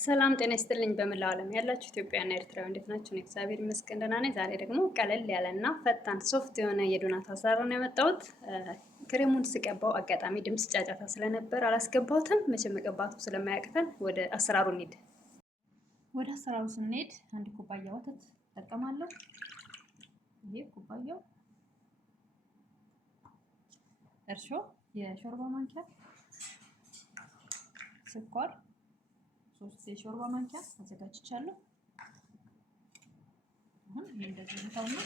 ሰላም ጤና ይስጥልኝ። በመላው ዓለም ያላችሁ ኢትዮጵያና ኤርትራዊ እንዴት ናችሁ? እኔ እግዚአብሔር ይመስገን ደህና ነኝ። ዛሬ ደግሞ ቀለል ያለና ፈጣን ሶፍት የሆነ የዶናት አሰራር ነው ያመጣሁት። ክሬሙን ስቀባው አጋጣሚ ድምፅ ጫጫታ ስለነበር አላስገባሁትም። መቼም መቀባቱ ስለማያቅተን ወደ አሰራሩ እንሂድ። ወደ አሰራሩ ስንሄድ አንድ ኩባያ ወተት እጠቀማለሁ። ይሄ ኩባያው፣ እርሾ የሾርባ ማንኪያ፣ ስኳር 3 የሾርባ ማንኪያ አዘጋጅቻለሁ። አሁን ይሄ እንደዚህ ነው።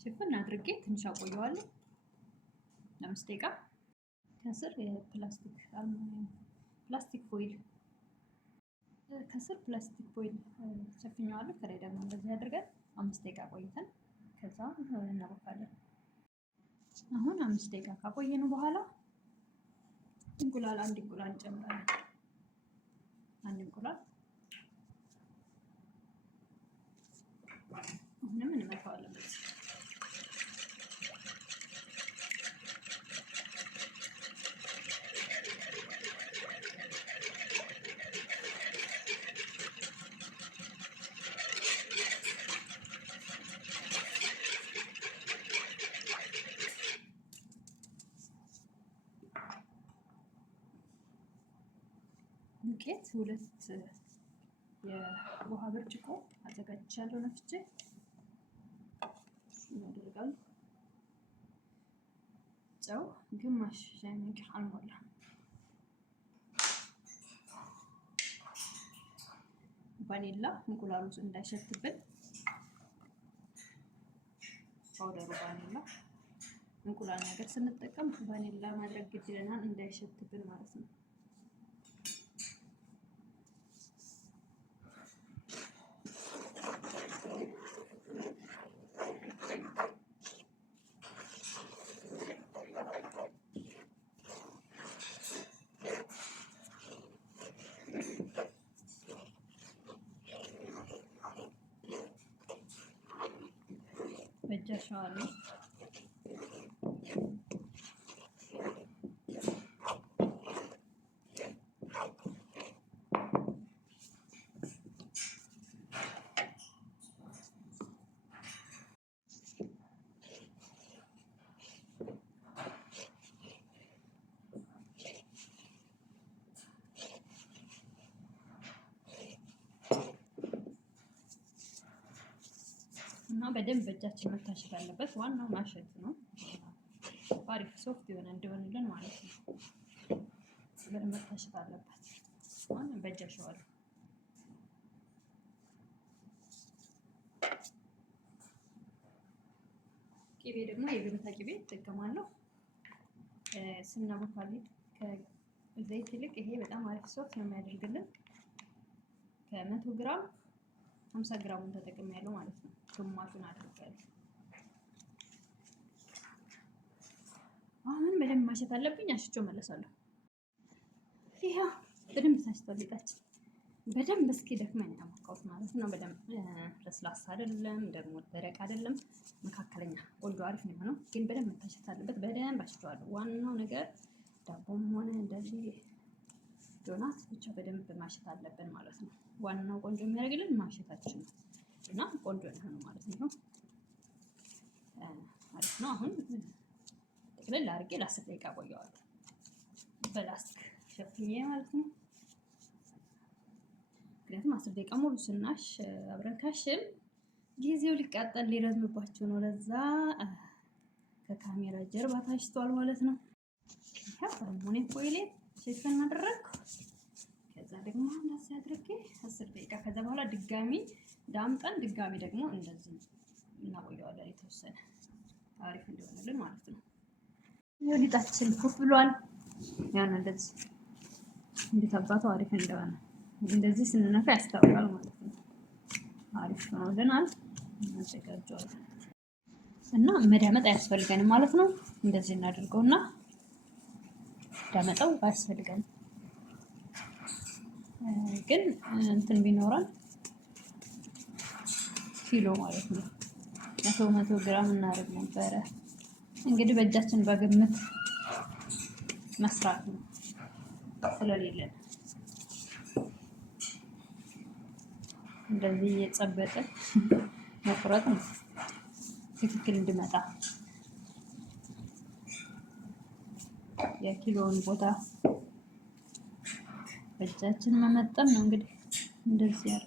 ሽፍን አድርጌ ትንሽ አቆየዋለሁ ለ5 ደቂቃ። ከስር ፕላስቲክ ፎይል ሸፍኘዋለሁ። ከላይ ደግሞ እንደዚህ አድርገን 5 ደቂቃ ቆይተን ከዛ እናቦካለን። አሁን 5 ደቂቃ ካቆየነው በኋላ አንድ እንቁላል እንጨምራለን። አንድ እንቁላል አሁንም እንመታዋለን። ዱቄት 2 የውሃ ብርጭቆ አዘጋጅቻለሁ ነፍቼ እናደርጋለሁ። ጨው ግማሽ ሻይ ማንኪያ አልሞላ። ቫኒላ እንቁላሉ እንዳይሸትብን ፓውደሩ ቫኒላ እንቁላል ነገር ስንጠቀም ቫኒላ ማድረግ ግድ ይለናል እንዳይሸትብን ማለት ነው። በጃሻዋለሁ። እና በደንብ በእጃችን መታሸት አለበት። ዋናው ማሸት ነው። አሪፍ ሶፍት የሆነ እንዲሆንልን ማለት ነው። በደንብ መታሸት አለበት። አሁን በእጅ አሸዋለሁ። ቅቤ ደግሞ የገበታ ቅቤ እጠቀማለሁ። ስናቦካለን ከዘይት ይልቅ ይሄ በጣም አሪፍ ሶፍት ነው የሚያደርግልን። ከ100 ግራም 50 ግራሙን ተጠቅሜያለሁ ማለት ነው። ግማሹን አድርጋለሁ። አሁን በደንብ ማሸት አለብኝ። አሽቼው መለሳለሁ። ይሄው በደንብ ታሽቷል። ሊጣችን በደንብ እስኪ ደክመን ያሞካሁት ማለት ነው። በደንብ ለስላሳ አይደለም፣ ደግሞ ደረቅ አይደለም፣ መካከለኛ ቆንጆ አሪፍ ነው የሆነው። ግን በደንብ መታሸት አለበት። በደንብ አሽቼዋለሁ። ዋናው ነገር ዳቦም ሆነ እንደዚህ ዶናት ብቻ በደንብ ማሸት አለብን ማለት ነው። ዋናው ቆንጆ የሚያደርግልን ማሸታችን ነው እና ቆንጆ ነው ማለት ነው። አሪፍ ነው። አሁን ጥቅልል አድርጌ ለ10 ደቂቃ ቆየዋለሁ በላስቲክ ሸፍኜ ማለት ነው። ምክንያቱም 10 ደቂቃ ሙሉ ስናሽ አብረን ካሽን ጊዜው ሊቃጠል ሊረዝምባቸው ነው። ለዛ ከካሜራ ጀርባ ታሽቷል ማለት ነው። ይሄ አልሙኒየም ፎይል ሸፈን ማድረግ። ከዛ ደግሞ እንደዚህ አድርጌ 10 ደቂቃ ከዛ በኋላ ድጋሚ ዳምጠን ድጋሚ ደግሞ እንደዚህ እናቆየዋለን የተወሰነ አሪፍ እንዲሆንልን ማለት ነው። ሊጣችን ኩፍ ብሏል። ያን እንደዚህ እንዴት አባቱ አሪፍ እንደሆነ እንደዚህ ስንነፋ ያስታውቃል ማለት ነው። አሪፍ ሆኖልናል። እናዘጋጀዋለን። እና መዳመጥ አያስፈልገንም ማለት ነው። እንደዚህ እናደርገውና ዳመጠው አያስፈልገንም፣ ግን እንትን ቢኖረን ኪሎ ማለት ነው 100 ግራም እናደርግ ነበረ። እንግዲህ በእጃችን በግምት መስራት ነው ስለሌለን እንደዚህ እየጸበጠ መቁረጥ ነው ትክክል እንዲመጣ የኪሎውን ቦታ በእጃችን መመጠን ነው። እንግዲህ እንደዚህ ያለ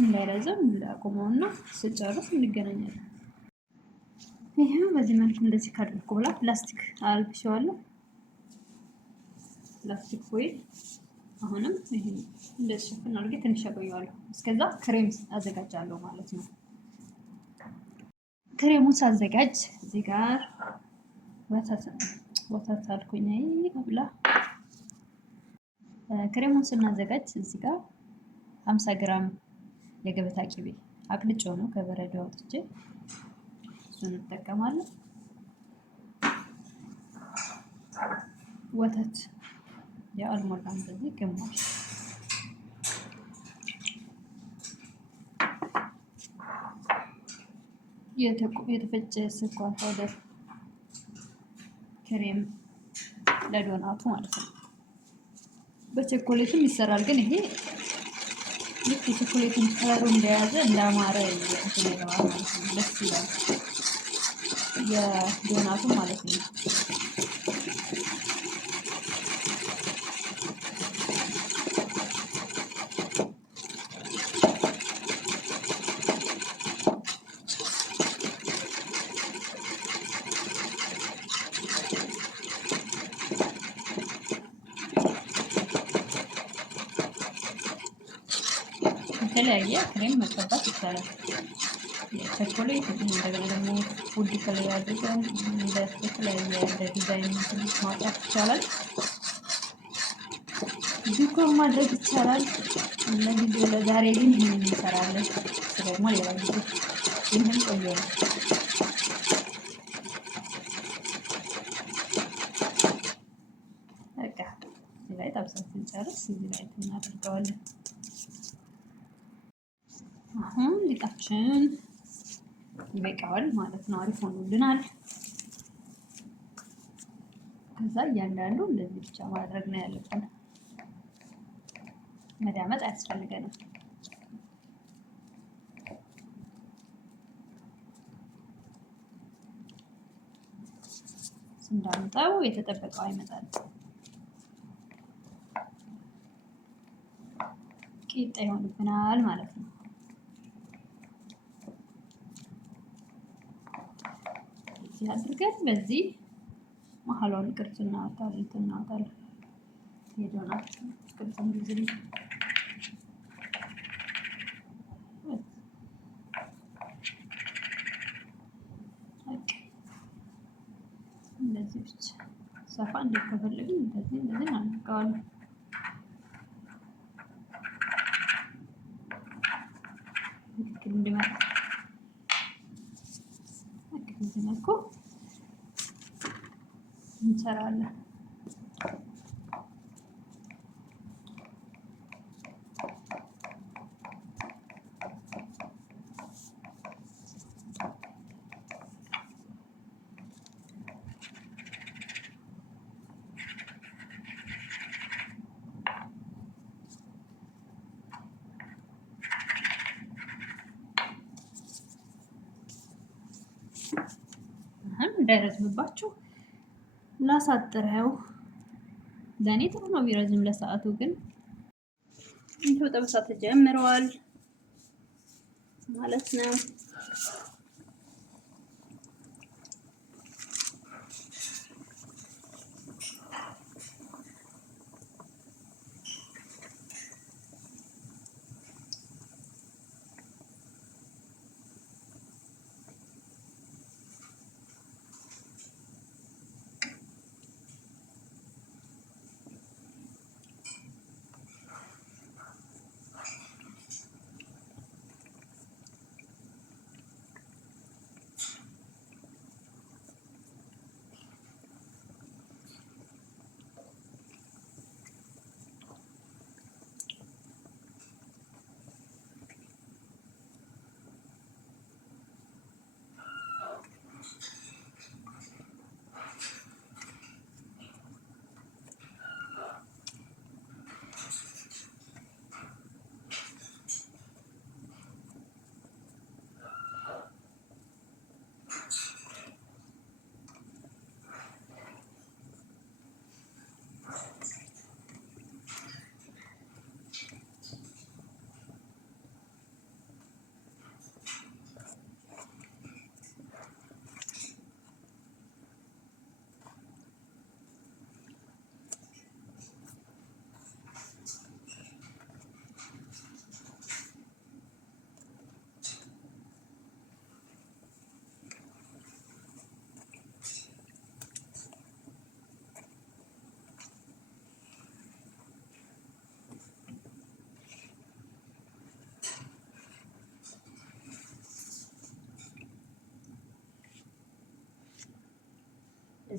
እንዳይረዘም ላቁመውና ስጨርስ እንገናኛለን። ይሄው በዚህ መልኩ እንደዚህ ካደረኩ በኋላ ፕላስቲክ አልብሼዋለሁ። ፕላስቲክ ፎይል አሁንም ይሄ እንደዚህ ሸፍን አድርጌ ትንሽ አቆየዋለሁ። እስከዛ ክሬም አዘጋጃለሁ ማለት ነው። ክሬሙን ሳዘጋጅ እዚህ ጋር ወተት አልኩኝ ብላ ክሬሙን ስናዘጋጅ እዚህ ጋር 50 ግራም የገበታ ቅቤ አቅልጬው ነው ከበረዶ አውጥቼ እሱን እንጠቀማለን። ወተት የአልሞላም በዚህ ግማሽ የተፈጨ ስኳር ፓውደር ክሬም ለዶናቱ ማለት ነው። በቸኮሌትም ይሰራል፣ ግን ይሄ ልክ የቸኮሌትን ከለሩ እንደያዘ እንዳማረ እንትን ይለዋል ማለት ነው። ደስ ይላል የዶናቱ ማለት ነው። የተለያየ ክሬም መቀባት ይቻላል። ቸኮሌት እንደገና ደግሞ ውድ ከለር አድርገን የተለያየ እንደ ዲዛይን ማውጣት ይቻላል። ዲኮር ማድረግ ይቻላል። ለጊዜው ለዛሬ ግን ይህንን እንሰራለን። ደግሞ ሌላ ጊዜ ይህን ቆየ ነው። በቃ እዚህ ላይ ጠብሰን ስንጨርስ እዚህ ላይ እናደርገዋለን። አሁን ሊጣችን ይበቃዋል ማለት ነው። አሪፍ ሆኖልናል። ከዛ እያንዳንዱ እንደዚህ ብቻ ማድረግ ነው ያለብን። መዳመጥ አያስፈልገንም። ስንዳምጠው የተጠበቀው አይመጣል። ቂጣ ይሆንብናል ማለት ነው። እዚህ አድርገን በዚህ መሀሏን ቅርጽ እናወጣለን። የዶናት ቅርጽ እንደዚህ እንደዚህ ብቻ ሰፋ እንደከፈለግን እንደዚህ እናደርገዋለን። ትክክል እንዲመጣ በዚህ መልኩ እንሰራለን። እንዳይረዝምባችሁ ላሳጥረው። ለእኔ ጥሩ ነው ቢረዝም፣ ለሰዓቱ ግን ይሄው ጠብሳ ተጀምረዋል ማለት ነው።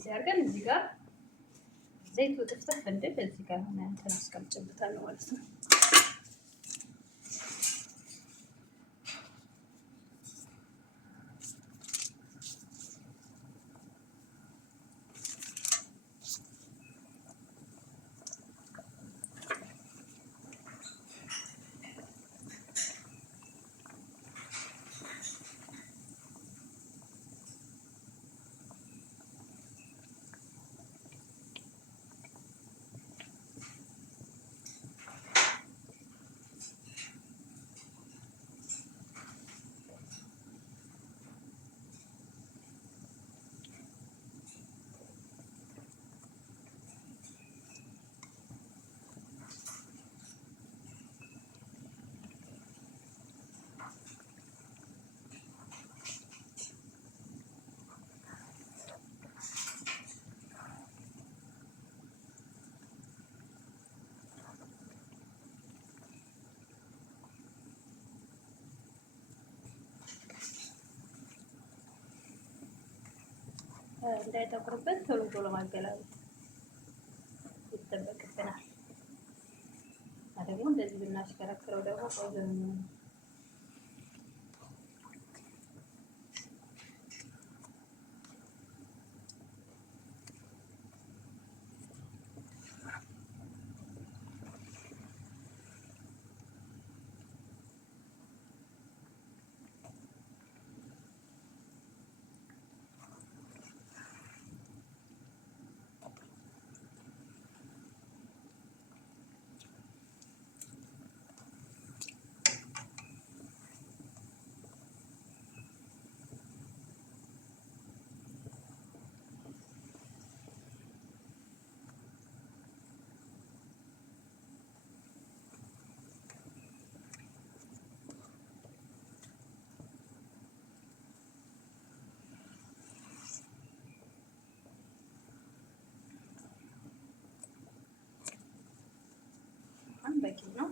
እንደዚህ አድርገን እዚህ ጋር ዘይቱ ጥፍጥፍ እንድል እዚህ ጋር ሆነ እንትን አስቀምጭበታለሁ ማለት ነው። እንዳይጠቁርበት ቶሎ ቶሎ ማገላበጥ ይጠበቅብናል። ደግሞ እንደዚህ ብናሽከረክረው ደግሞ ቆንጆ ነው። በቂ ነው።